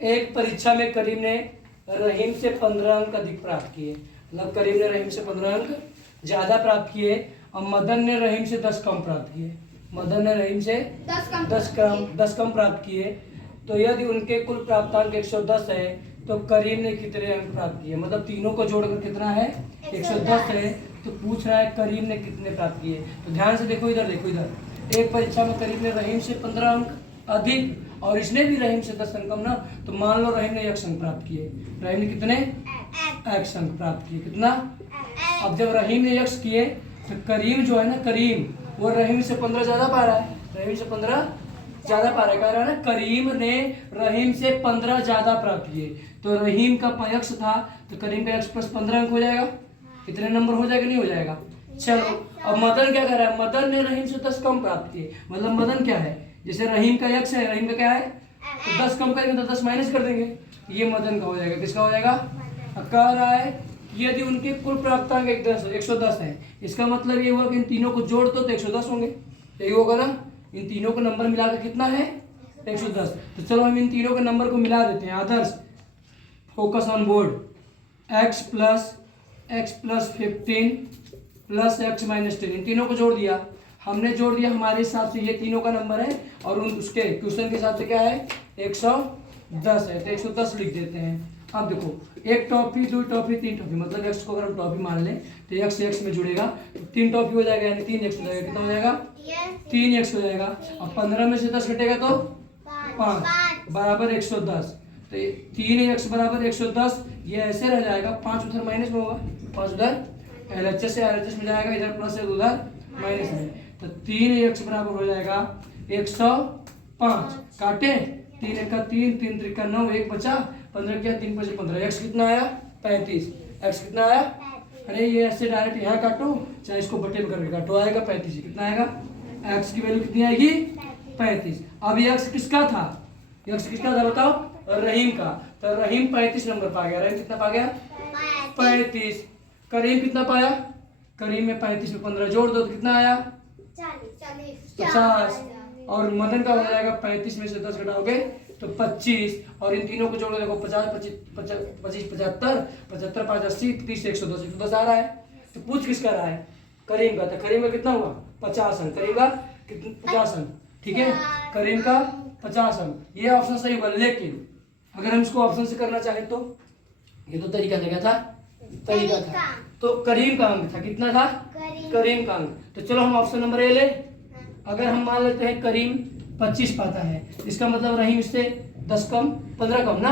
एक परीक्षा में करीम ने रहीम से 15 अंक अधिक प्राप्त किए, मतलब करीम ने रहीम से 15 अंक ज्यादा प्राप्त किए और मदन ने रहीम से 10 कम प्राप्त किए। मदन ने रहीम से 10 कम प्राप्त किए। तो यदि उनके कुल प्राप्तांक 110 है तो करीम ने कितने अंक प्राप्त किए, मतलब तीनों को जोड़कर कितना है 110 है। तो पूछ रहा है करीम ने कितने प्राप्त किए। तो ध्यान से देखो इधर, देखो इधर, एक परीक्षा में करीम ने रहीम से 15 अंक अधिक और इसने भी रहीम से 10 अंक कम ना, तो मान लो रहीम ने x अंक प्राप्त किए। रहीम ने कितने x अंक प्राप्त किए, कितना। अब जब रहीम ने x किए तो करीम जो है ना, करीम वो रहीम से 15 ज्यादा पा रहा है, रहीम से 15 ज्यादा पा रहा है। कह रहा है ना करीम ने रहीम से 15 ज्यादा प्राप्त किए। तो रहीम का x था तो करीम का x प्लस 15 अंक हो जाएगा। कितने नंबर हो जाएगा, नहीं हो जाएगा। चलो अब मदन क्या कर रहा है, मदन ने रहीम से 10 कम प्राप्त किए। मतलब मदन क्या है, जैसे रहीम का x है, रहीम का क्या है, तो 10 कम करेंगे तो 10 माइनस कर देंगे। ये मदन का हो जाएगा। किसका हो जाएगा, कह रहा है कि यदि उनके कुल प्राप्तांक 110 है, इसका मतलब ये हुआ कि इन तीनों को जोड़ दो तो 110 होंगे। यही होगा ना, इन तीनों को नंबर मिलाकर कितना है 110। तो चलो हम इन तीनों के नंबर को मिला देते हैं। Adarsh focus on board, x plus 15 plus x minus 10, इन तीनों को जोड़ दिया। हमने जोड़ दिया, हमारे हिसाब से ये तीनों का नंबर है और उसके क्वेश्चन के हिसाब से क्या है 110 है, तो 110 लिख देते हैं। अब देखो, एक टॉफी, दो टॉफी, तीन टॉफी, मतलब x को अगर हम टॉफी मान लें तो x में जुड़ेगा तो 3 टॉफी हो जाएगा, यानी 3x हो जाएगा। कितना हो जाएगा 3x हो जाएगा। अब 15 में से 10 घटेगा तो 5 बराबर 110। तो 3x बराबर 110, ये ऐसे रह जाएगा। 5 उधर माइनस में होगा, 5 उधर LHS से RHS में जाएगा, इधर प्लस है उधर माइनस में। तो 3x बराबर हो जाएगा 105। काटे 3 एक का 3, 3 त्रिक का 9, 1 बचा, 15 किया 3 बचे 15। x कितना आया 35। x कितना आया, अरे ये ऐसे डायरेक्ट यहाँ काटो चाहे इसको बटे में करके काटो, आएगा 35। कितना आएगा, x की वैल्यू कितनी आएगी 35। अब ये x किसका था, x किसका था बताओ, रहीम का। तो रहीम 35 नंबर पा गया। रहीम कितना पा गया 35। करीम कितना पाया, करीम में 35 में 15 जोड़ दो तो कितना आया 50। और मदन का हो जाएगा 35 में से 10 घटाओगे तो 25। और इन तीनों को जोड़ देखो 50 25 75 75 5 80 30 110 110 आ रहा है। तो पूछ किसका रहा है, करीम का। तो करीम का कितना हुआ 50 अंक, करीम का कितना 50 अंक, ठीक है, करीम का 50 अंक। ये ऑप्शन सही होगा। लेकिन अगर हम इसको ऑप्शन से करना चाहें तो ये तो तरीका क्या था, तरीका था। तो करीम का अंक था, कितना था करीम का अंक। तो चलो हम ऑप्शन नंबर ए ले। अगर हम मान लेते हैं करीम 25 पाता है, इसका मतलब रहीम इससे 10 कम 15 कम ना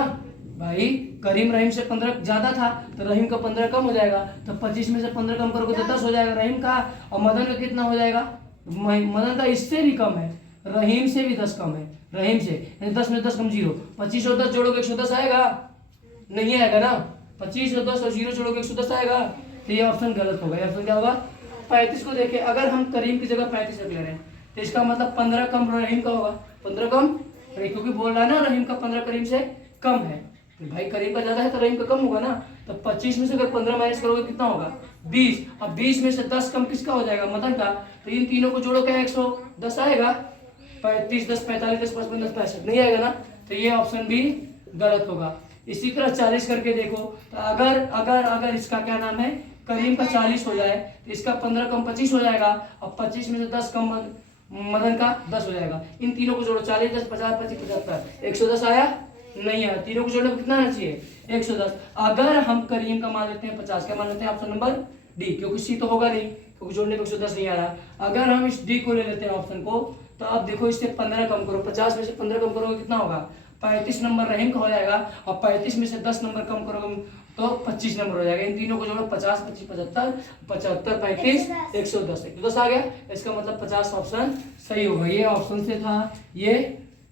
भाई। करीम रहीम से 15 ज्यादा था तो रहीम का 15 कम हो जाएगा। तो 25 में से 15 कम करोगे तो 10 हो जाएगा रहीम का। और मदन का कितना हो जाएगा, मदन का इससे भी कम है, रहीम से भी 10 कम है, रहीम से 10 में 10 कम 0। 25 और 10 जोड़ोगे 110 आएगा, नहीं आएगा ना। 25 और 10 और 0 जोड़ोगे 110 आएगा। तो ये ऑप्शन गलत होगा। ऑप्शन क्या होगा 35 को देखे अगर हम करीम की जगह 35 रख ले रहे हैं तो इसका मतलब 15 कम रहीम का होगा, 15 कम, क्योंकि बोल रहा है ना रहीम का 15 करीम से कम है। तो भाई करीम का ज्यादा है तो रहीम का कम होगा ना। तो 25 में से अगर 15 माइनस करोगे कितना होगा 20। अब 20 में से 10 कम किसका हो जाएगा, मदन का। तो इन तीनों को जोड़ो क्या 110 आएगा। 35 10 45 10 55 10 65 नहीं आएगा ना। तो ये ऑप्शन भी गलत होगा। इसी तरह 40 करके देखो। तो अगर अगर अगर इसका क्या नाम है करीम का 40 हो जाए तो इसका 15 कम 25 हो जाएगा। अब 25 में से 10 कम मदन का 10 हो जाएगा। इन तीनों को जोड़ो 40 10 50 25 75 110 आया, नहीं आया। तीनों को जोड़ने को कितना आना चाहिए 110। अगर हम करीम का मान लेते हैं 50, क्या मान लेते हैं ऑप्शन नंबर डी, क्योंकि सी तो होगा नहीं, क्योंकि जोड़ने पे 110 नहीं आ रहा। अगर हम इस डी को ले लेते हैं ऑप्शन को, तो अब देखो इससे 15 कम करो, 50 में से 15 कम करोगे कितना होगा 35 नंबर रहीम का हो जाएगा। और 35 में से 10 नंबर कम करोगे तो 25 नंबर हो जाएगा। इन तीनों को जोड़ो 50 25 75 75 35 110 110 आ गया। इसका मतलब 50 ऑप्शन सही होगा। ये ऑप्शन से था, ये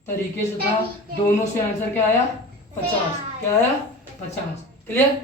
तरीके से था, दोनों से आंसर क्या आया 50। क्या आया 50। क्लियर।